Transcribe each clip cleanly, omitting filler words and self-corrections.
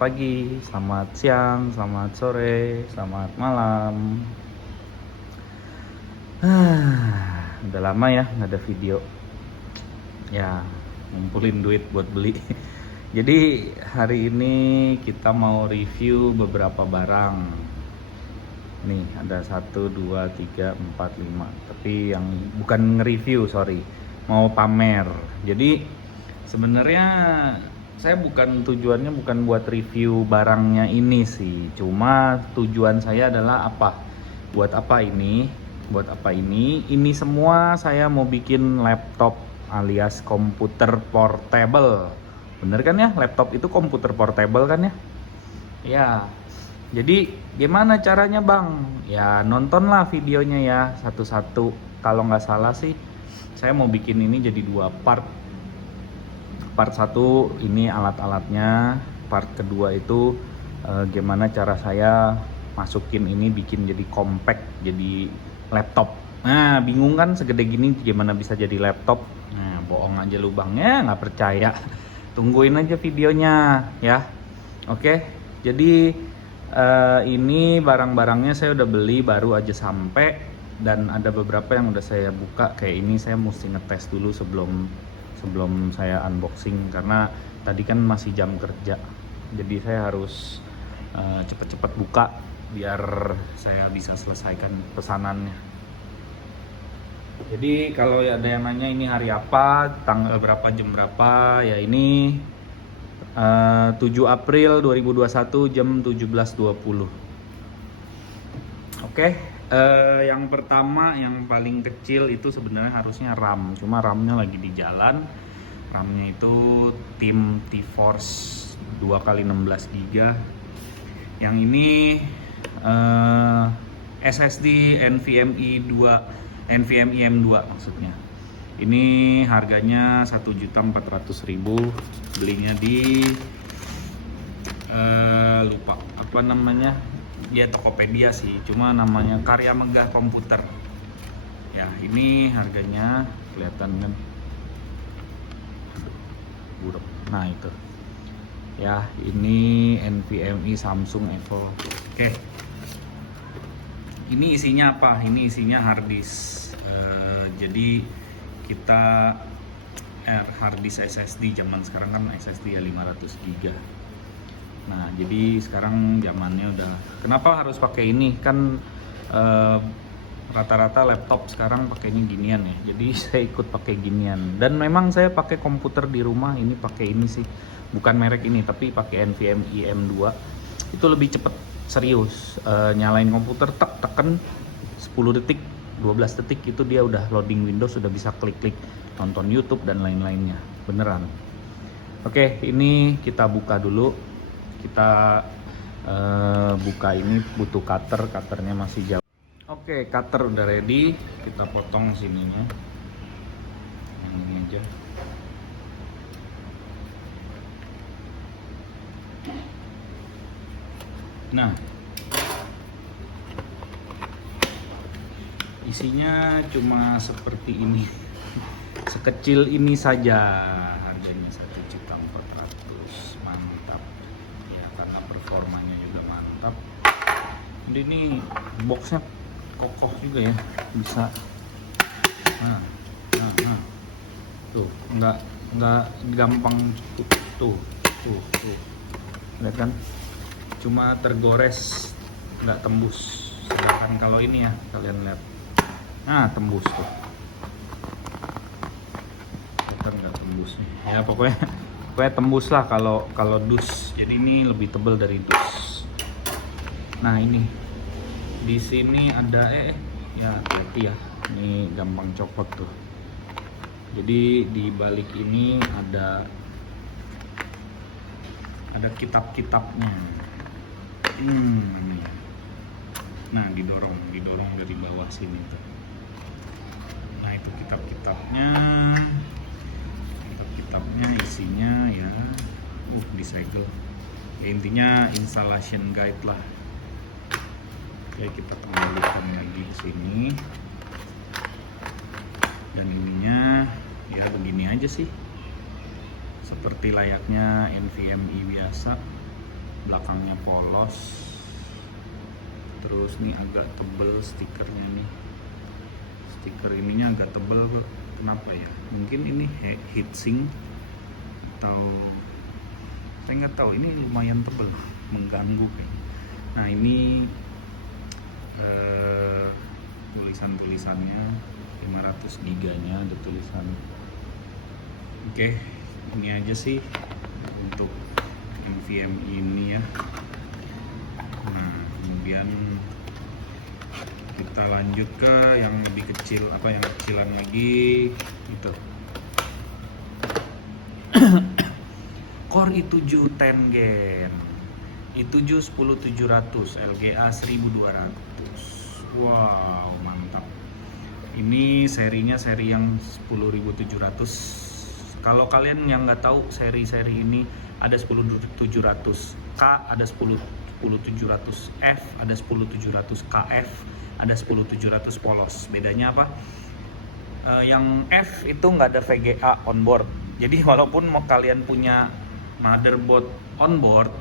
pagi, selamat siang, selamat sore, selamat malam. Udah lama ya nggak ada video. Ya, ngumpulin duit buat beli. Jadi hari ini kita mau review beberapa barang. Nih ada 1, 2, 3, 4, 5. Tapi yang bukan nge-review, sorry, mau pamer. Jadi sebenarnya saya tujuannya bukan buat review barangnya ini sih. Cuma tujuan saya adalah apa? Buat apa ini? Buat apa ini? Ini semua saya mau bikin laptop alias komputer portable. Bener kan ya? Laptop itu komputer portable kan ya? Ya. Jadi gimana caranya bang? Ya nontonlah videonya ya satu-satu. Kalau nggak salah sih saya mau bikin ini jadi 2 part. Part 1 ini alat-alatnya, part kedua itu gimana cara saya masukin ini bikin jadi compact, jadi laptop. Nah bingung kan segede gini gimana bisa jadi laptop? Nah bohong aja lu bang ya, nggak percaya. Tungguin aja videonya ya. Oke, jadi ini barang-barangnya saya udah beli baru aja sampai, dan ada beberapa yang udah saya buka. Kayak ini saya mesti ngetes dulu sebelum saya unboxing, karena tadi kan masih jam kerja, jadi saya harus cepet-cepet buka biar saya bisa selesaikan pesanannya. Jadi kalau ada yang nanya ini hari apa, tanggal berapa, jam berapa, ya ini 7 April 2021 jam 17.20. Oke, yang pertama yang paling kecil itu sebenarnya harusnya RAM, cuma RAM-nya lagi di jalan. RAM-nya itu tim T-Force 2x16 GB. Yang ini SSD NVMe M2 maksudnya. Ini harganya 1.400.000, belinya di lupa apa namanya, ya Tokopedia sih, cuma namanya Karya Megah Komputer. Ya ini harganya kelihatan kan, buruk. Nah itu ya, ini NVMe Samsung Evo. Oke, ini isinya apa? Ini isinya harddisk. Jadi kita harddisk SSD, zaman sekarang kan SSD ya 500 GB. Nah jadi sekarang zamannya udah, kenapa harus pakai ini kan, rata-rata laptop sekarang pakainya ginian ya, jadi saya ikut pakai ginian. Dan memang saya pakai komputer di rumah ini pakai ini sih, bukan merek ini tapi pakai NVMe M2. Itu lebih cepet, serius. Nyalain komputer tekan 10 detik 12 detik itu dia udah loading Windows, sudah bisa klik-klik nonton YouTube dan lain-lainnya, beneran. Oke, ini kita buka dulu. Kita buka ini butuh cutternya masih jauh. Oke, cutter udah ready, kita potong sininya. Yang ini aja. Nah, isinya cuma seperti ini, sekecil ini saja. Harganya 1.400.000, mantap ya, karena performanya juga mantap. Jadi ini boxnya kokoh juga ya, bisa. Nah, tuh nggak gampang tuh, lihat kan, cuma tergores, nggak tembus. Sedangkan kalau ini ya, kalian lihat, nah tembus tuh, kan nggak tembus nih ya. Pokoknya tembus lah kalau dus. Jadi ini lebih tebal dari dus. Nah ini di sini ada ya hati ya, ini gampang copot tuh. Jadi di balik ini ada kitab-kitabnya. Nah didorong dari bawah sini tuh. Nah itu kitab-kitabnya isinya ya, disegel ya, intinya installation guide lah. Oke, kita kembalikan lagi ke sini. Dan ininya ya begini aja sih, seperti layaknya NVMe biasa. belakangnya polos. Terus nih agak tebel stikernya nih. Stiker ininya agak tebel kok. Kenapa ya? Mungkin ini heatsink atau saya nggak tahu. Ini lumayan tebel, mengganggu kayaknya. Nah ini tulisan-tulisannya 500 giganya ada tulisan. Oke, ini aja sih untuk NVMe ini ya. Nah kemudian kita lanjut ke yang lebih kecil, yang kecilan lagi itu. Core i7 10 Gen, i7 10700, LGA 1200. Wow, mantap. Ini serinya seri yang 10700. Kalau kalian yang nggak tahu, seri-seri ini ada 10700K, ada 10700F, ada 10700KF, ada 10700 polos. Bedanya apa? Yang F itu nggak ada VGA onboard. Jadi walaupun mau kalian punya motherboard onboard,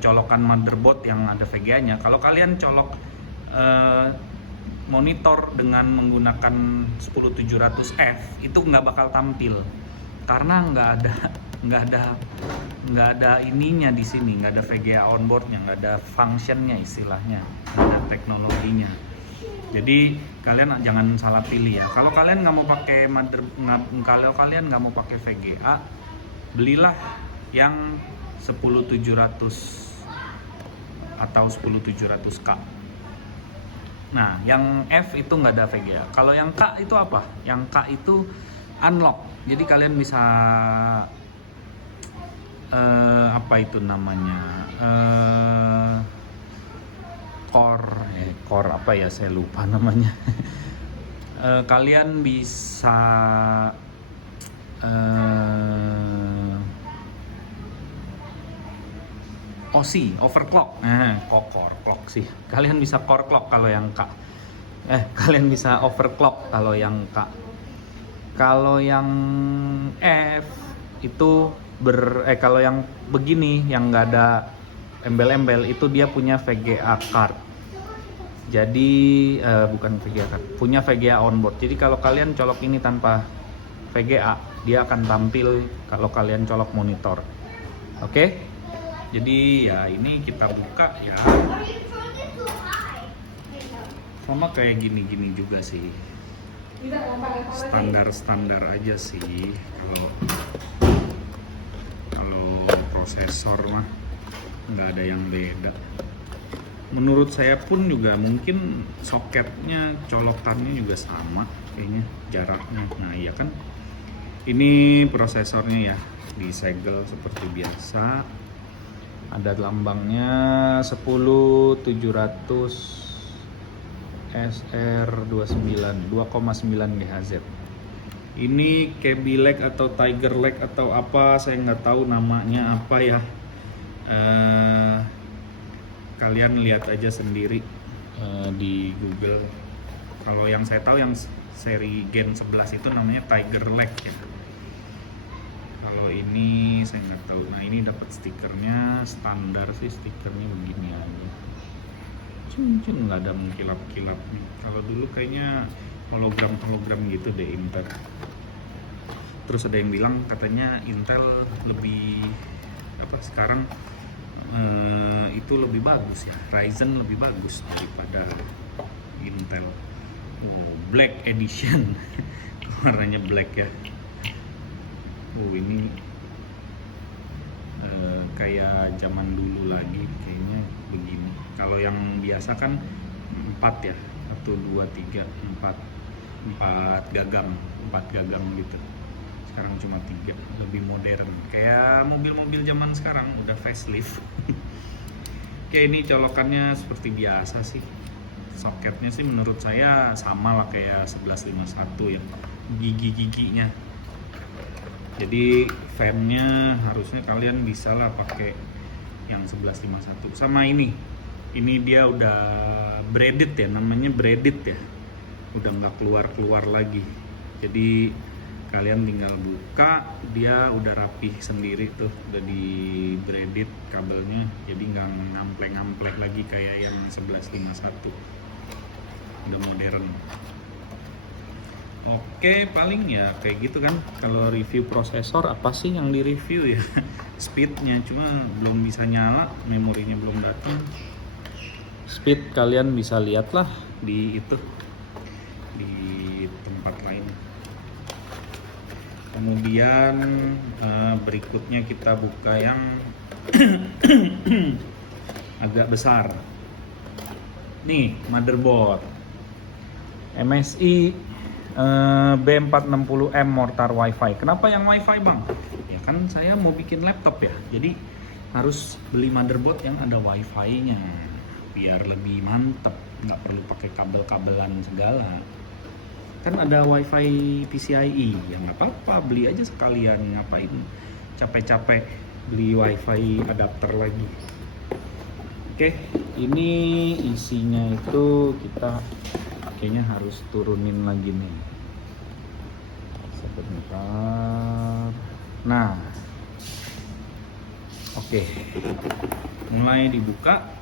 colokan motherboard yang ada VGA-nya, kalau kalian colok monitor dengan menggunakan 10700F itu nggak bakal tampil karena nggak ada ininya di sini, nggak ada VGA onboardnya, nggak ada functionnya, istilahnya nggak ada teknologinya. Jadi kalian jangan salah pilih ya. Kalau kalian nggak mau pakai kalau kalian nggak mau pakai VGA, belilah yang 10700 atau 10700K. Nah, yang F itu nggak ada VGA. Kalau yang K itu apa? Yang K itu unlock. Jadi kalian bisa apa itu namanya? Core apa ya? Saya lupa namanya. Kalian bisa OC, overclock. Core clock sih. Kalian bisa core clock kalau yang K. Kalian bisa overclock kalau yang K. Kalau yang F itu kalau yang begini yang nggak ada embel-embel itu dia punya VGA card. Jadi bukan VGA card, punya VGA onboard. Jadi kalau kalian colok ini tanpa VGA, dia akan tampil kalau kalian colok monitor. Oke? Jadi ya ini kita buka ya. Sama kayak gini-gini juga sih. Standar-standar aja sih kalau prosesor mah nggak ada yang beda. Menurut saya pun juga mungkin soketnya, colokannya juga sama kayaknya jaraknya. Nah iya kan, ini prosesornya ya disegel seperti biasa. Ada lambangnya 10700 SR29 2,9 GHz. Ini Kaby Lake atau Tiger Lake atau apa, saya nggak tahu namanya apa ya. Kalian lihat aja sendiri di Google. Kalau yang saya tahu yang seri Gen 11 itu namanya Tiger Lake ya. Kalau ini saya nggak tahu. Nah ini dapat stikernya, standar sih stikernya begini aja. Cincin nggak ada mengkilap-kilap nih. Kalau dulu kayaknya hologram gitu deh Intel. Terus ada yang bilang katanya Intel lebih sekarang itu lebih bagus ya, Ryzen lebih bagus daripada Intel. Black Edition. Warnanya black ya. Ini kayak zaman dulu lagi kayaknya begini. Kalau yang biasa kan 4 ya, 1, 2, 3, 4 gagang gitu. Sekarang cuma 3, lebih modern. Kayak mobil-mobil zaman sekarang udah facelift. Oke, ini colokannya seperti biasa sih. Soketnya sih menurut saya sama lah kayak 1151 ya, gigi-giginya. Jadi fan-nya harusnya kalian bisa lah pakai yang 1151. Sama ini dia udah braided ya, namanya braided ya, udah nggak keluar lagi. Jadi Kalian tinggal buka, dia udah rapih sendiri tuh, udah di braided kabelnya, jadi nggak ngampleng-ngampleng lagi kayak yang 1151. Udah modern. Oke, paling ya kayak gitu kan. Kalau review prosesor, apa sih yang di review ya? Speednya, cuma belum bisa nyala, memorinya belum datang. Speed kalian bisa lihat lah di itu, di tempat lain. Kemudian berikutnya kita buka yang agak besar. Nih, motherboard MSI B460M Mortar Wi-Fi. Kenapa yang Wi-Fi, Bang? Ya kan saya mau bikin laptop ya, jadi harus beli motherboard yang ada Wi-Fi-nya biar lebih mantep, nggak perlu pakai kabel-kabelan segala. Kan ada Wi-Fi PCIe, ya nggak apa-apa, beli aja sekalian, ngapain capek-capek beli Wi-Fi adapter lagi. Oke, ini isinya itu kita kayaknya harus turunin lagi nih sebentar. Nah, oke, mulai dibuka.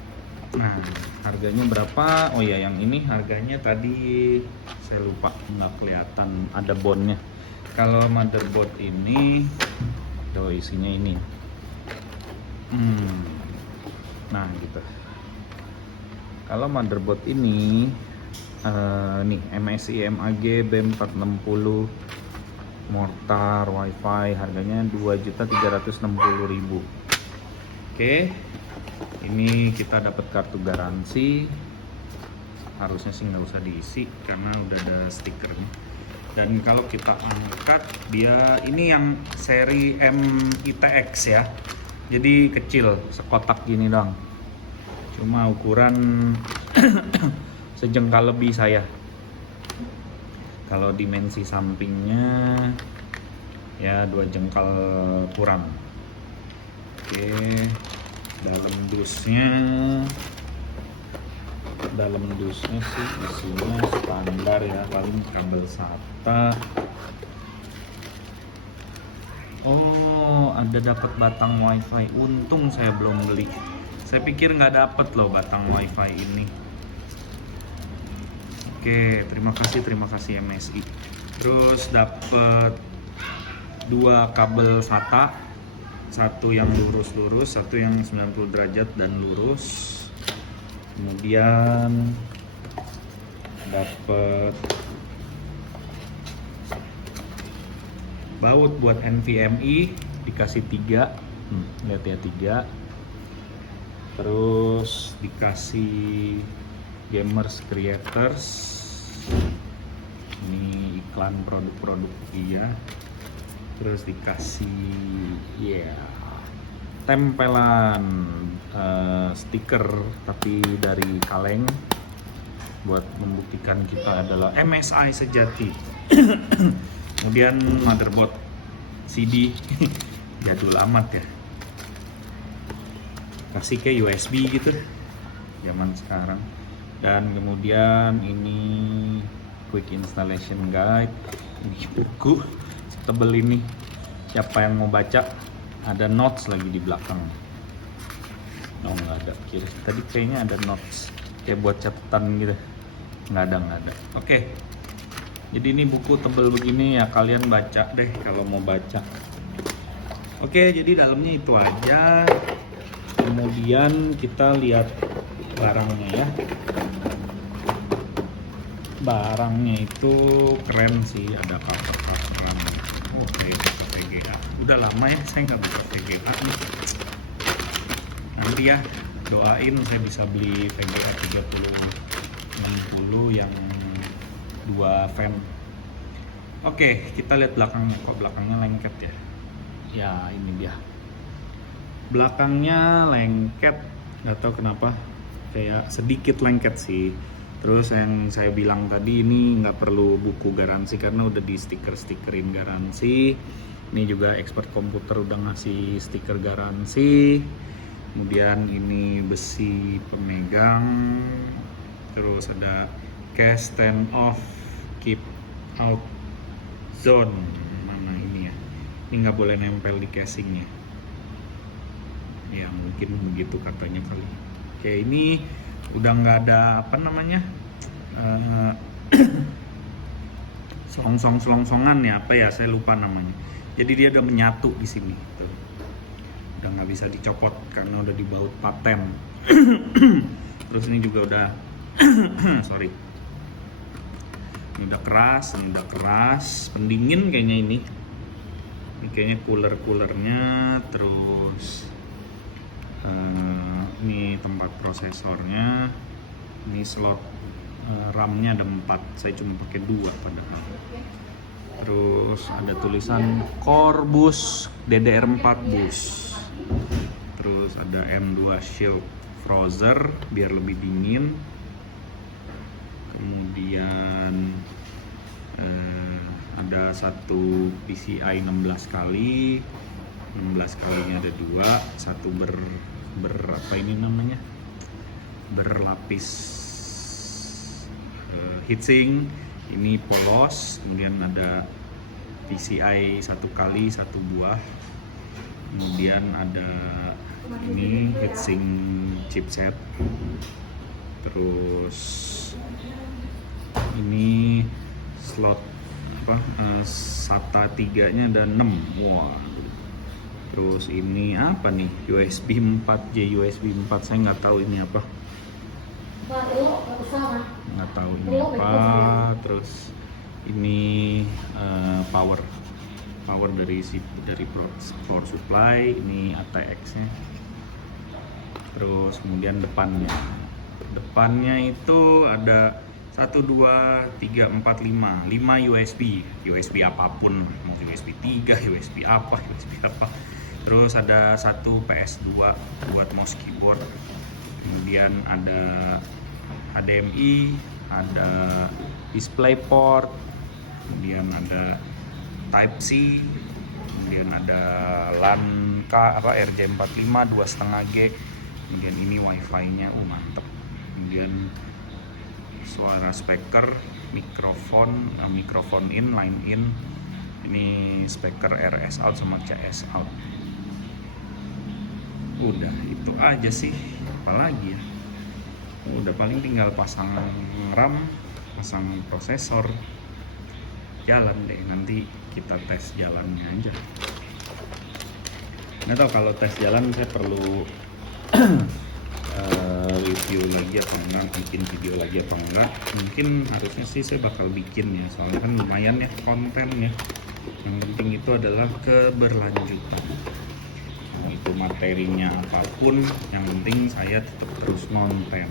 Nah, harganya berapa? Oh ya, yang ini harganya tadi saya lupa, nggak kelihatan ada bondnya. Kalau motherboard ini, tuh isinya ini. Nah, gitu. Kalau motherboard ini, nih MSI MAG B460 Mortar Wi-Fi, harganya 2.360.000. Oke. Ini kita dapat kartu garansi, harusnya sih nggak usah diisi karena udah ada stikernya. Dan kalau kita angkat, dia ini yang seri MITX ya, jadi kecil, sekotak gini dong, cuma ukuran sejengkal lebih saya. Kalau dimensi sampingnya ya 2 jengkal kurang. Oke, dalam dusnya sih isinya standar ya, paling kabel SATA. Oh, ada dapat batang wifi, untung saya belum beli, saya pikir nggak dapat loh batang wifi ini. Oke, terima kasih MSI. Terus dapat 2 kabel SATA, satu yang lurus-lurus, satu yang 90 derajat dan lurus. Kemudian dapat baut buat NVMe, dikasih 3. Lihat ya, 3. Terus dikasih Gamers Creators, ini iklan produk-produk dia. Terus dikasih tempelan stiker tapi dari kaleng buat membuktikan kita adalah MSI sejati. Kemudian motherboard CD jadul amat ya, kasih ke USB gitu zaman sekarang. Dan kemudian ini quick installation guide, ini buku tebel ini, siapa yang mau baca. Ada notes lagi di belakang. Oh, nggak ada, kira tadi kayaknya ada notes kayak buat catatan gitu. Nggak ada. Oke, jadi ini buku tebel begini ya, kalian baca deh kalau mau baca. Oke, jadi dalamnya itu aja. Kemudian kita lihat barangnya ya. Barangnya itu keren sih, ada cover-coveran. Oh, VGA. Udah lama ya saya nggak buka VGA nih. Nanti ya doain saya bisa beli VGA 3060 yang 2 fan. Oke, kita lihat belakangnya. Kok belakangnya lengket ya? Ya, ini dia. Belakangnya lengket, nggak tahu kenapa. Kayak sedikit lengket sih. Terus yang saya bilang tadi, ini nggak perlu buku garansi karena udah di stikerin garansi. Ini juga expert komputer udah ngasih stiker garansi. Kemudian ini besi pemegang. Terus ada case stand off keep out zone. Ini nggak boleh nempel di casingnya. Ya mungkin begitu katanya kali. Oke, ini udah nggak ada apa namanya selongsongan ya, apa ya, saya lupa namanya. Jadi dia udah menyatu di sini tuh. Udah nggak bisa dicopot karena udah dibaut paten. Terus ini juga udah sorry, ini udah keras, pendingin kayaknya ini kayaknya coolernya. Terus ini tempat prosesornya, ini slot RAM-nya ada 4, saya cuma pakai 2 padahal. Terus ada tulisan Core Boost DDR4 Boost. Terus ada M2 Shield Frozer biar lebih dingin. Kemudian ada satu PCI 16 kali. 16 kalinya ada 2, satu apa ini namanya? Berlapis heatsink, ini polos. Kemudian ada PCI 1 kali 1 buah. Kemudian ada ini heatsink chipset. Terus ini slot apa SATA 3 nya ada 6. Wah. Terus ini apa nih, USB 4J USB 4, saya nggak tahu ini apa, nggak tahu ini apa. Terus ini power dari power supply, ini ATX nya. Terus kemudian depannya itu ada 1, 2, 3, 4, 5 USB apapun, USB 3, USB apa. Terus ada 1 PS2 buat mouse keyboard. Kemudian ada HDMI, ada DisplayPort, kemudian ada Type C, kemudian ada LAN RJ45 2,5G. Kemudian ini WiFi-nya, mantap. Kemudian suara speaker, mikrofon in, line in. Ini speaker RS out sama CS out. Udah itu aja sih, apalagi ya. Udah paling tinggal pasang RAM, pasang prosesor, jalan deh. Nanti kita tes jalannya aja. Nggak tahu kalau tes jalan saya perlu review lagi atau enggak, bikin video lagi atau enggak. Mungkin harusnya sih saya bakal bikin ya, soalnya kan lumayan ya kontennya. Yang penting itu adalah keberlanjutan. Itu materinya apapun, yang penting saya tetap terus ngonten.